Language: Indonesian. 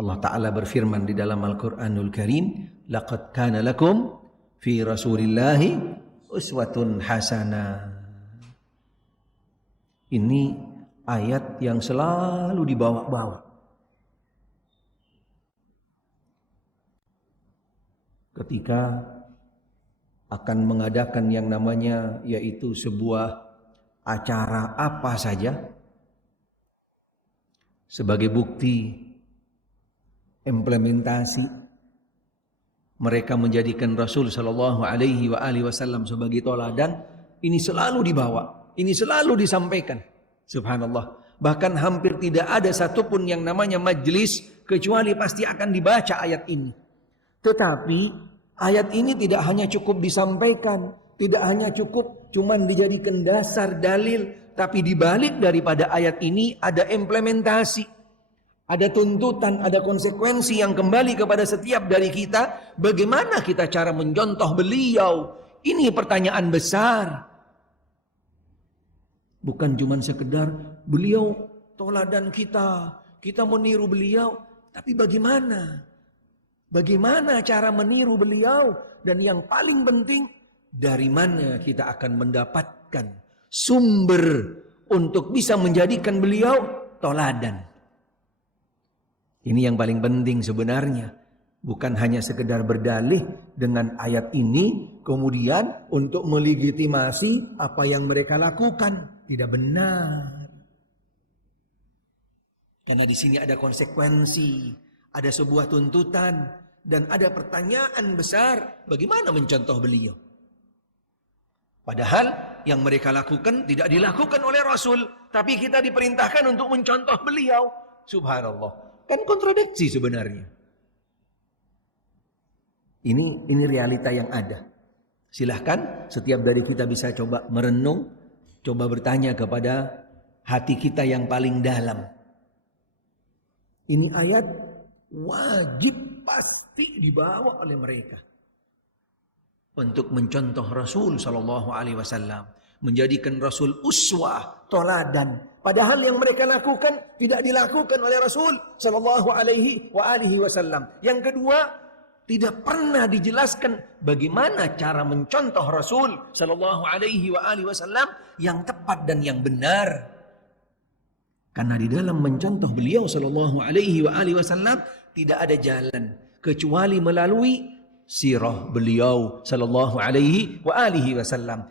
Allah Ta'ala berfirman di dalam Al-Quranul Karim, laqad kana lakum fi rasulillahi uswatun hasanah. Ini ayat yang selalu dibawa-bawa. Ketika akan mengadakan yang namanya yaitu sebuah acara apa saja, sebagai bukti implementasi mereka menjadikan Rasul Shallallahu Alaihi Wasallam sebagai toladan, ini selalu dibawa, ini selalu disampaikan. Subhanallah. Bahkan hampir tidak ada satupun yang namanya majlis kecuali pasti akan dibaca ayat ini. Tetapi ayat ini tidak hanya cukup disampaikan, tidak hanya cukup cuman dijadikan dasar dalil, tapi dibalik daripada ayat ini ada implementasi. Ada tuntutan, ada konsekuensi yang kembali kepada setiap dari kita. Bagaimana kita cara mencontoh beliau? Ini pertanyaan besar. Bukan cuma sekedar beliau toladan kita, kita meniru beliau. Tapi bagaimana? Bagaimana cara meniru beliau? Dan yang paling penting, dari mana kita akan mendapatkan sumber untuk bisa menjadikan beliau toladan? Ini yang paling penting sebenarnya. Bukan hanya sekedar berdalih dengan ayat ini, kemudian untuk melegitimasi apa yang mereka lakukan. Tidak benar. Karena di sini ada konsekuensi, ada sebuah tuntutan, dan ada pertanyaan besar, bagaimana mencontoh beliau? Padahal yang mereka lakukan tidak dilakukan oleh Rasul, tapi kita diperintahkan untuk mencontoh beliau. Subhanallah. Kan kontradiksi sebenarnya. Ini realita yang ada. Silahkan setiap dari kita bisa coba merenung, coba bertanya kepada hati kita yang paling dalam. Ini ayat wajib pasti dibawa oleh mereka untuk mencontoh Rasul Sallallahu Alaihi Wasallam, menjadikan Rasul uswah, toladan. Padahal yang mereka lakukan tidak dilakukan oleh Rasul Sallallahu Alaihi Wasallam. Yang kedua, tidak pernah dijelaskan bagaimana cara mencontoh Rasul Sallallahu Alaihi Wasallam yang tepat dan yang benar. Karena di dalam mencontoh beliau Sallallahu Alaihi Wasallam tidak ada jalan kecuali melalui sirah beliau Sallallahu Alaihi Wasallam.